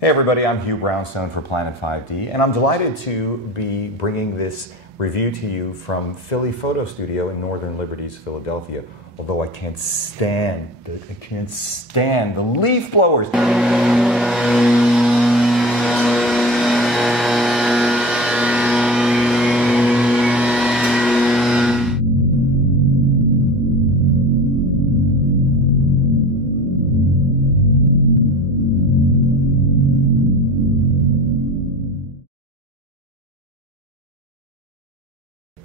Hey everybody, I'm Hugh Brownstone for Planet 5D, and I'm delighted to be bringing this review to you from Philly Photo Studio in Northern Liberties, Philadelphia. Although I can't stand the leaf blowers.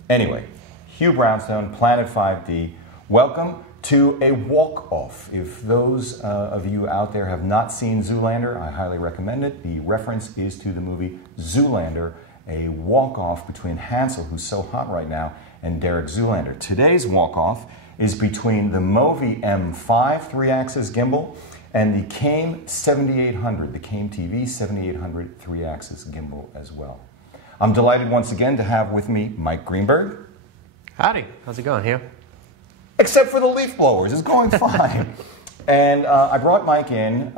Anyway, Hugh Brownstone, Planet 5D, welcome to a walk-off. If those of you out there have not seen Zoolander, I highly recommend it. The reference is to the movie Zoolander, a walk-off between Hansel, who's so hot right now, and Derek Zoolander. Today's walk-off is between the MoVI M5 3-axis gimbal and the Came 7800, the Came TV 7800 3-axis gimbal as well. I'm delighted once again to have with me Mike Greenberg. Howdy, how's it going, Hugh? Except for the leaf blowers, it's going fine. And I brought Mike in.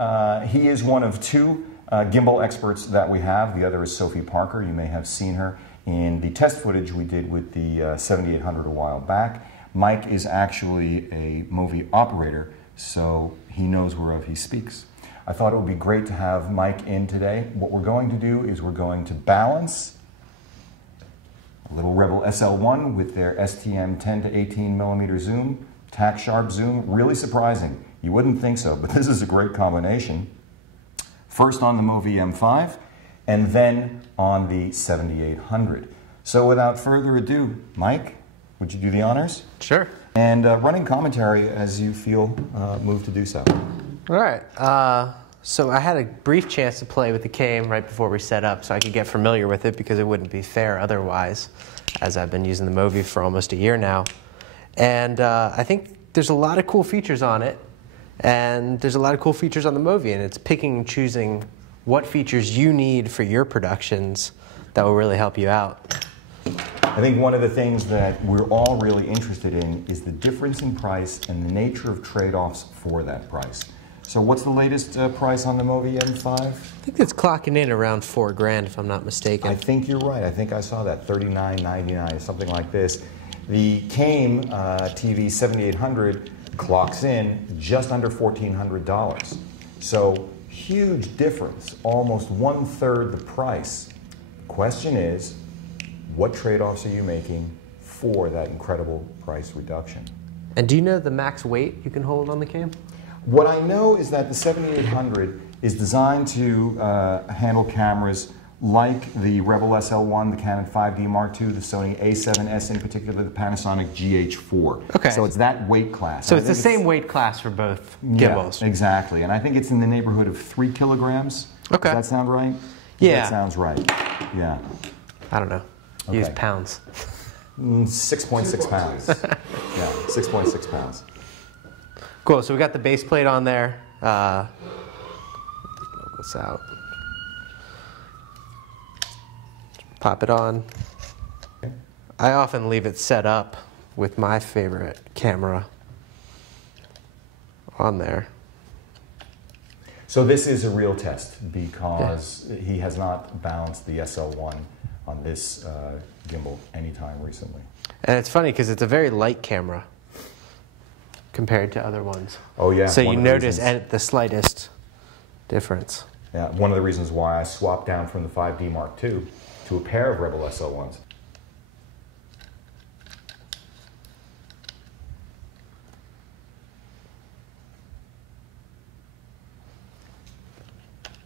He is one of two gimbal experts that we have. The other is Sophie Parker. You may have seen her in the test footage we did with the 7800 a while back. Mike is actually a MoVI operator, so he knows whereof he speaks. I thought it would be great to have Mike in today. What we're going to do is we're going to balance a little Rebel SL1 with their STM 10 to 18 millimeter zoom, tack sharp zoom, really surprising. You wouldn't think so, but this is a great combination. First on the MoVI M5, and then on the 7800. So without further ado, Mike, would you do the honors? Sure. And running commentary as you feel moved to do so. All right. So I had a brief chance to play with the Came right before we set up so I could get familiar with it because it wouldn't be fair otherwise, as I've been using the MoVI for almost a year now. And I think there's a lot of cool features on it, and there's a lot of cool features on the MoVI, and it's picking and choosing what features you need for your productions that will really help you out. I think one of the things that we're all really interested in is the difference in price and the nature of trade-offs for that price. So what's the latest price on the MoVI M5? I think it's clocking in around $4 grand, if I'm not mistaken. I think you're right. I think I saw that, $39.99, something like this. The Came TV 7800 clocks in just under $1,400. So huge difference, almost 1/3 the price. Question is, what trade-offs are you making for that incredible price reduction? And do you know the max weight you can hold on the Came? What I know is that the 7800 is designed to handle cameras like the Rebel SL1, the Canon 5D Mark II, the Sony A7S in particular, the Panasonic GH4. Okay. So it's that weight class. So it's the same weight class for both gimbals. Yeah, exactly. And I think it's in the neighborhood of 3 kilograms. Okay. Does that sound right? Yeah. That sounds right. Yeah. I don't know. Okay. Use pounds. 6.6 pounds. Yeah, 6.6 pounds. Cool, so we got the base plate on there. Blow this out. Pop it on. I often leave it set up with my favorite camera on there. So this is a real test because he has not balanced the SL1 on this gimbal anytime recently. And it's funny because it's a very light camera compared to other ones. Oh yeah. So you notice at the slightest difference. Yeah, one of the reasons why I swapped down from the 5D Mark II to a pair of Rebel SL1s.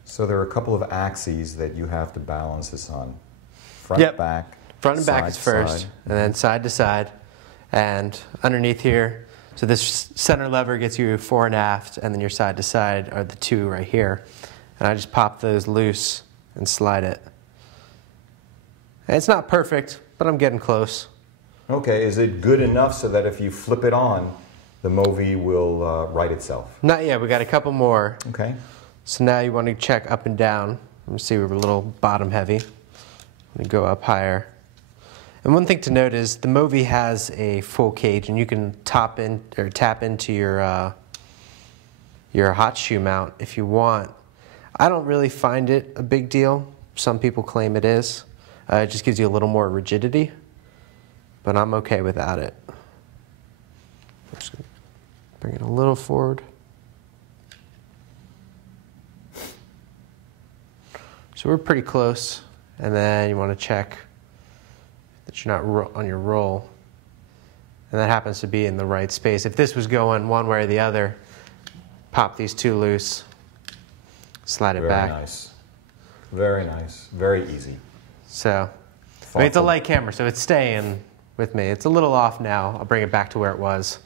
So there are a couple of axes that you have to balance this on. Front, back. Front and back side is first, side. and then side to side. And underneath here, so this center lever gets you fore and aft, and then your side to side are the two right here. And I just pop those loose and slide it. And it's not perfect, but I'm getting close. Okay, is it good enough so that if you flip it on, the MoVI will right itself? Not yet, we got a couple more. Okay. So now you want to check up and down. Let me see, we're a little bottom heavy. Let me go up higher. And one thing to note is the MoVI has a full cage, and you can tap into your hot shoe mount if you want. I don't really find it a big deal. Some people claim it is. It just gives you a little more rigidity, but I'm okay without it. I'm just gonna bring it a little forward. So we're pretty close, and then you want to check that you're not on your roll, and that happens to be in the right space. If this was going one way or the other, pop these two loose, slide it back. Very nice. Very nice. Very easy. So, I mean, it's a light camera, so it's staying with me. It's a little off now. I'll bring it back to where it was.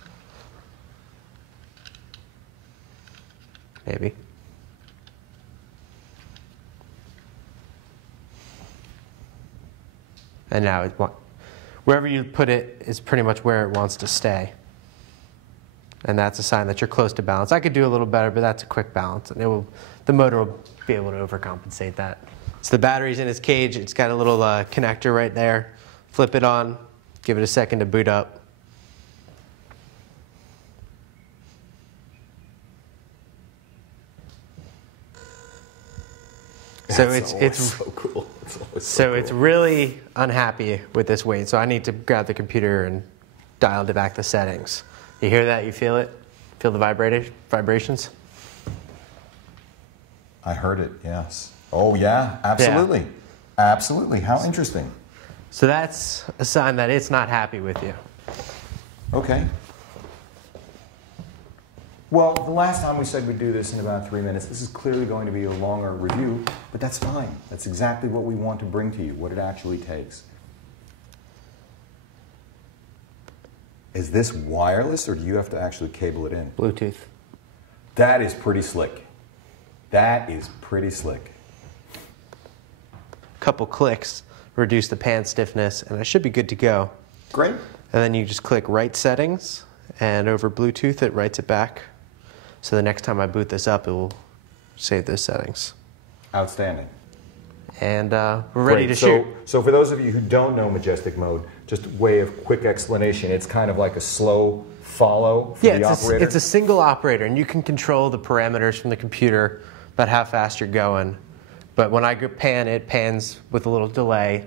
Maybe. And now, wherever you put it is pretty much where it wants to stay. And that's a sign that you're close to balance. I could do a little better, but that's a quick balance. And the motor will be able to overcompensate that. So the battery's in its cage. It's got a little connector right there. Flip it on. Give it a second to boot up. So it's so cool. It's really unhappy with this weight. So I need to grab the computer and dial back the settings. You hear that? You feel it? Feel the vibrations? I heard it. Yes. Oh yeah. Absolutely. Yeah. Absolutely. How interesting. So that's a sign that it's not happy with you. Okay. Well, the last time we said we'd do this in about 3 minutes. This is clearly going to be a longer review, but that's fine. That's exactly what we want to bring to you, what it actually takes. Is this wireless, or do you have to actually cable it in? Bluetooth. That is pretty slick. That is pretty slick. Couple clicks, reduce the pan stiffness, and I should be good to go. Great. And then you just click Write Settings, and over Bluetooth it writes it back. So the next time I boot this up, it will save those settings. Outstanding. And we're ready to shoot. So for those of you who don't know Majestic Mode, just a way of quick explanation, it's kind of like a slow follow for the operator? It's a single operator, and you can control the parameters from the computer about how fast you're going. But when I pan, it pans with a little delay.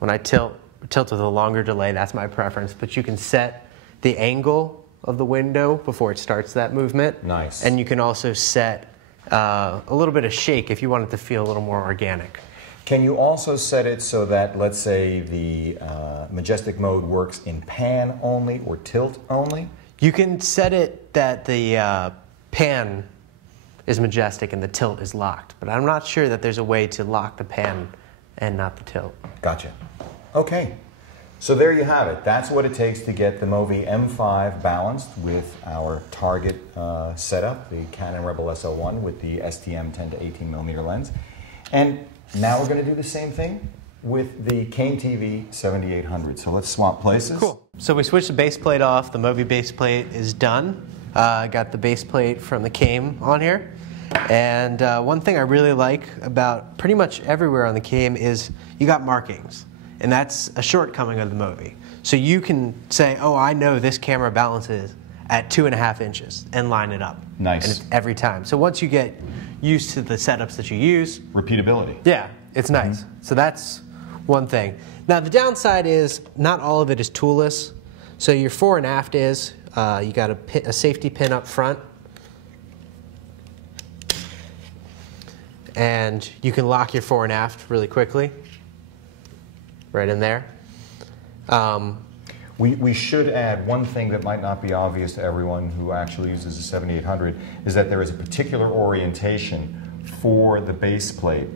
When I tilt with a longer delay, that's my preference. But you can set the angle of the window before it starts that movement. Nice. And you can also set a little bit of shake if you want it to feel a little more organic. Can you also set it so that, let's say, the Majestic Mode works in pan only or tilt only? You can set it that the pan is majestic and the tilt is locked, but I'm not sure that there's a way to lock the pan and not the tilt. Gotcha. Okay. So there you have it. That's what it takes to get the MoVI M5 balanced with our target setup, the Canon Rebel SL1 with the STM 10 to 18 millimeter lens. And now we're going to do the same thing with the Cane TV 7800. So let's swap places. Cool. So we switched the base plate off. The MoVI base plate is done. I got the base plate from the Cane on here. And one thing I really like about pretty much everywhere on the Cane is you got markings. And that's a shortcoming of the MoVI. So you can say, oh, I know this camera balances at 2.5 inches and line it up. Nice. And it's every time. So once you get used to the setups that you use. Repeatability. Yeah, it's nice. So that's one thing. Now the downside is not all of it is toolless. So your fore and aft is, you got a safety pin up front. And you can lock your fore and aft really quickly. Right in there. We should add one thing that might not be obvious to everyone who actually uses a 7800 is that there is a particular orientation for the base plate,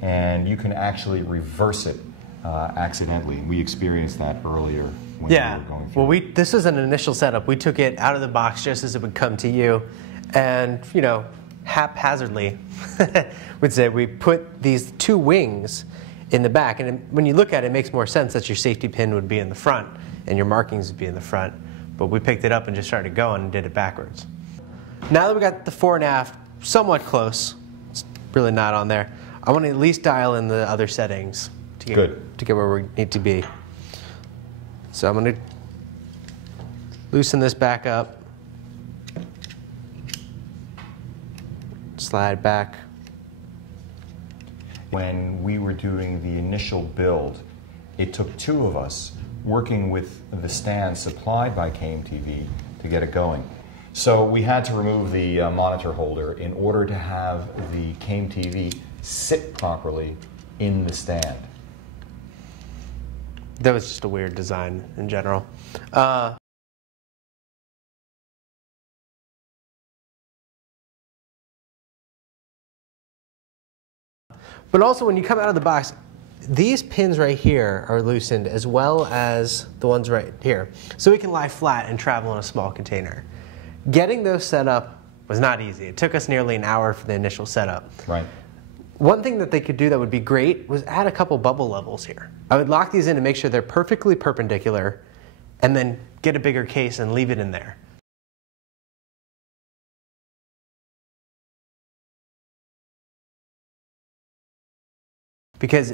and you can actually reverse it accidentally. We experienced that earlier when we were going through. Well, this is an initial setup. We took it out of the box just as it would come to you, and haphazardly, would say we put these two wings in the back, and when you look at it, it makes more sense that your safety pin would be in the front and your markings would be in the front, but we picked it up and just started going and did it backwards. Now that we got the fore and aft somewhat close, it's really not on there, I want to at least dial in the other settings to get where we need to be. So I'm going to loosen this back up, slide back, when we were doing the initial build, it took two of us working with the stand supplied by KMTV to get it going. So we had to remove the monitor holder in order to have the KMTV sit properly in the stand. That was just a weird design in general. But also when you come out of the box, these pins right here are loosened as well as the ones right here. So we can lie flat and travel in a small container. Getting those set up was not easy. It took us nearly an hour for the initial setup. Right. One thing that they could do that would be great was add a couple bubble levels here. I would lock these in to make sure they're perfectly perpendicular and then get a bigger case and leave it in there. Because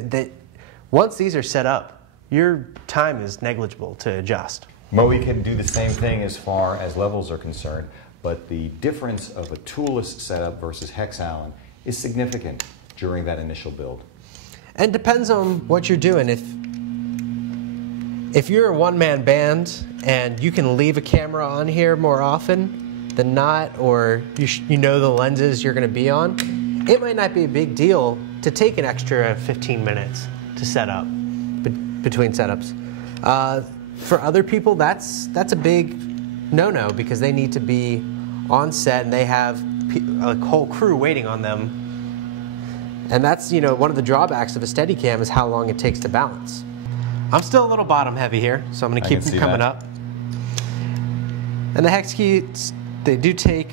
once these are set up, your time is negligible to adjust. MoVI can do the same thing as far as levels are concerned, but the difference of a toolless setup versus hex Allen is significant during that initial build. And depends on what you're doing. If you're a one-man band and you can leave a camera on here more often than not, or you know the lenses you're going to be on, it might not be a big deal to take an extra 15 minutes to set up between setups. For other people, that's a big no-no because they need to be on set and they have a whole crew waiting on them. And that's, you know, one of the drawbacks of a Steadicam is how long it takes to balance. I'm still a little bottom heavy here, so I'm going to keep them coming up. And the hex keys, they do take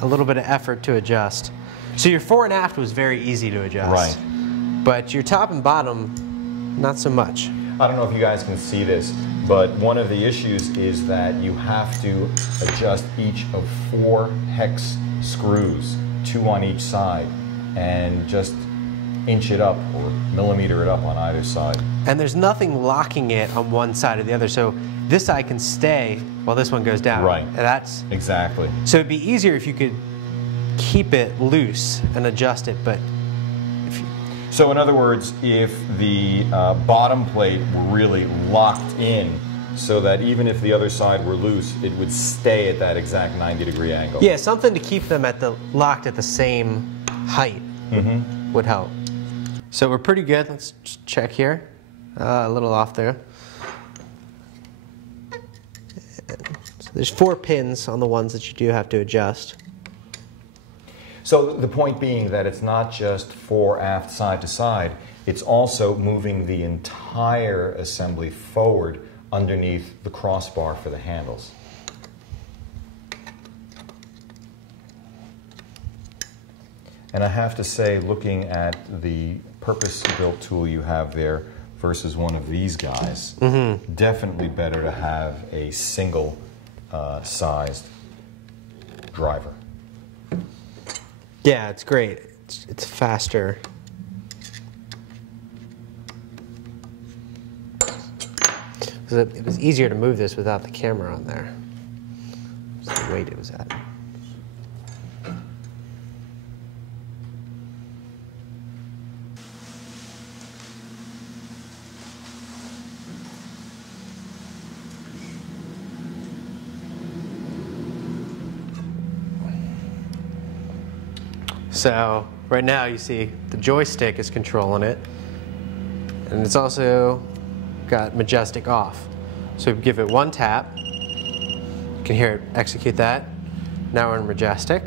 a little bit of effort to adjust. So your fore and aft was very easy to adjust. Right. But your top and bottom, not so much. I don't know if you guys can see this, but one of the issues is that you have to adjust each of 4 hex screws, 2 on each side, and just inch it up or millimeter it up on either side. And there's nothing locking it on one side or the other, so this side can stay while this one goes down. Right. And that's exactly. So it'd be easier if you could keep it loose and adjust it, but so in other words, if the bottom plate were really locked in so that even if the other side were loose, it would stay at that exact 90-degree angle. Yeah, something to keep them locked at the same height would help. So we're pretty good. Let's just check here. A little off there. So there's 4 pins on the ones that you do have to adjust. So the point being that it's not just fore, aft, side to side, it's also moving the entire assembly forward underneath the crossbar for the handles. And I have to say, looking at the purpose-built tool you have there versus one of these guys, definitely better to have a single sized driver. Yeah, it's great. It's faster. It was easier to move this without the camera on there. Just the weight it was at. So right now you see the joystick is controlling it, and it's also got majestic off. So we give it one tap, you can hear it execute that. Now we're in majestic,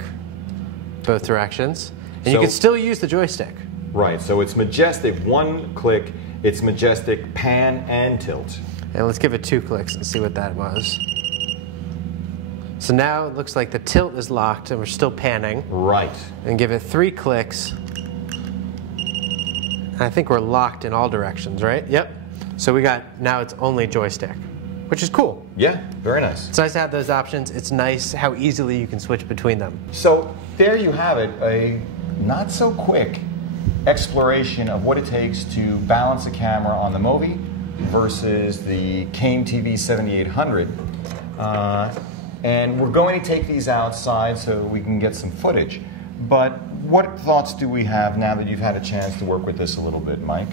both directions, and you can still use the joystick. Right, so it's majestic, one click, it's majestic pan and tilt. And let's give it 2 clicks and see what that was. So now it looks like the tilt is locked and we're still panning. Right. And give it 3 clicks. And I think we're locked in all directions, right? Yep. So now it's only joystick, which is cool. Yeah, very nice. It's nice to have those options. It's nice how easily you can switch between them. So there you have it, a not so quick exploration of what it takes to balance a camera on the MoVI versus the KMTV 7800. And we're going to take these outside so we can get some footage. But what thoughts do we have now that you've had a chance to work with this a little bit, Mike?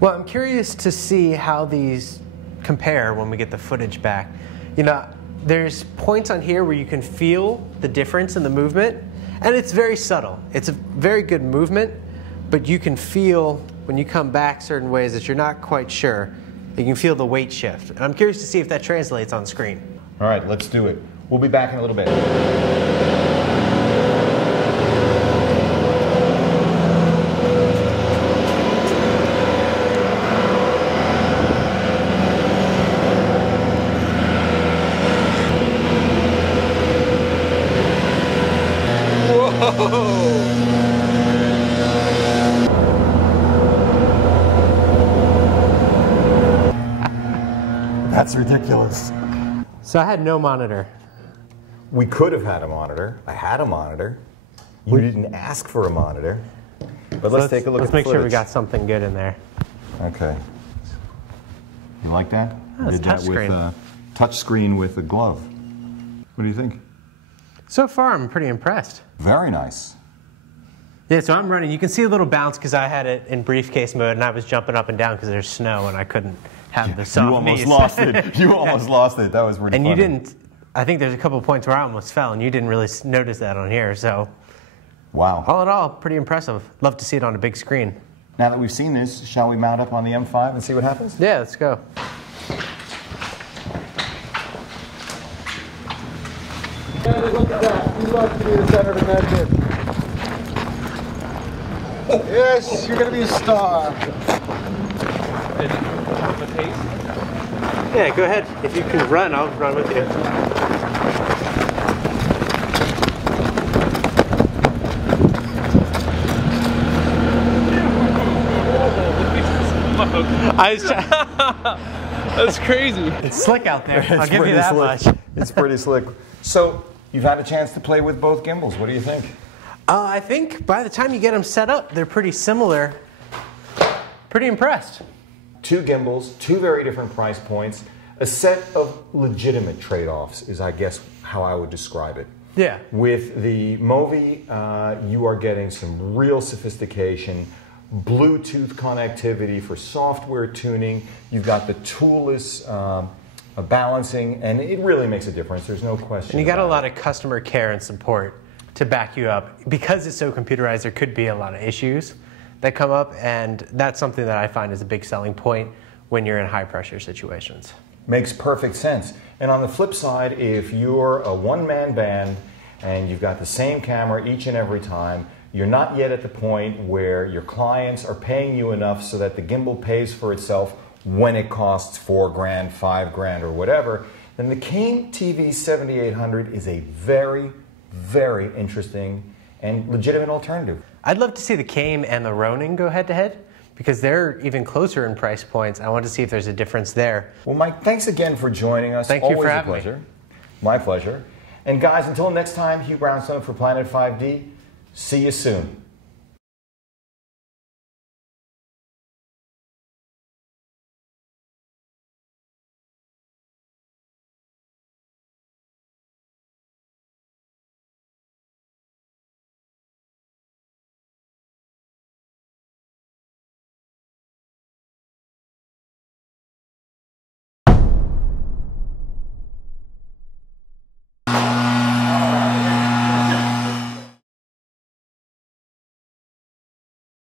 Well, I'm curious to see how these compare when we get the footage back. You know, there's points on here where you can feel the difference in the movement, and it's very subtle. It's a very good movement, but you can feel when you come back certain ways that you're not quite sure. You can feel the weight shift. And I'm curious to see if that translates on screen. All right, let's do it. We'll be back in a little bit. That's ridiculous. So I had no monitor. We could have had a monitor. I had a monitor. You didn't ask for a monitor. But let's take a look at the footage. Let's make sure we got something good in there. Okay. You like that? Oh, Did that with touch screen with a glove. What do you think? So far, I'm pretty impressed. Very nice. Yeah, so I'm running. You can see a little bounce because I had it in briefcase mode, and I was jumping up and down because there's snow, and I couldn't have the soft You almost knees. lost it. You almost lost it. That was pretty funny. And you didn't. I think there's a couple of points where I almost fell, and you didn't really notice that on here. So, wow. All in all, pretty impressive. Love to see it on a big screen. Now that we've seen this, shall we mount up on the M5 and see what happens? Yeah, let's go. Look at that. You love to be the center of attention. Yes, you're going to be a star. Yeah, go ahead. If you can run, I'll run with you. That's crazy. It's slick out there. I'll give you that much. It's pretty slick. So, you've had a chance to play with both gimbals. What do you think? I think by the time you get them set up, they're pretty similar. Pretty impressed. Two gimbals, two very different price points, a set of legitimate trade-offs is, I guess, how I would describe it. Yeah. With the MoVI, you are getting some real sophistication, Bluetooth connectivity for software tuning. You've got the toolless balancing, and it really makes a difference. There's no question. And you got a lot of customer care and support to back you up. Because it's so computerized, there could be a lot of issues that come up, and that's something that I find is a big selling point when you're in high pressure situations. Makes perfect sense. And on the flip side, if you're a one-man band and you've got the same camera each and every time, you're not yet at the point where your clients are paying you enough so that the gimbal pays for itself when it costs $4 grand, $5 grand, or whatever, then the Kane TV 7800 is a very, very interesting and legitimate alternative. I'd love to see the Kane and the Ronin go head-to-head because they're even closer in price points. I want to see if there's a difference there. Well, Mike, thanks again for joining us. Thank you for having me. Always a pleasure. My pleasure. And guys, until next time, Hugh Brownstone for Planet 5D. See you soon.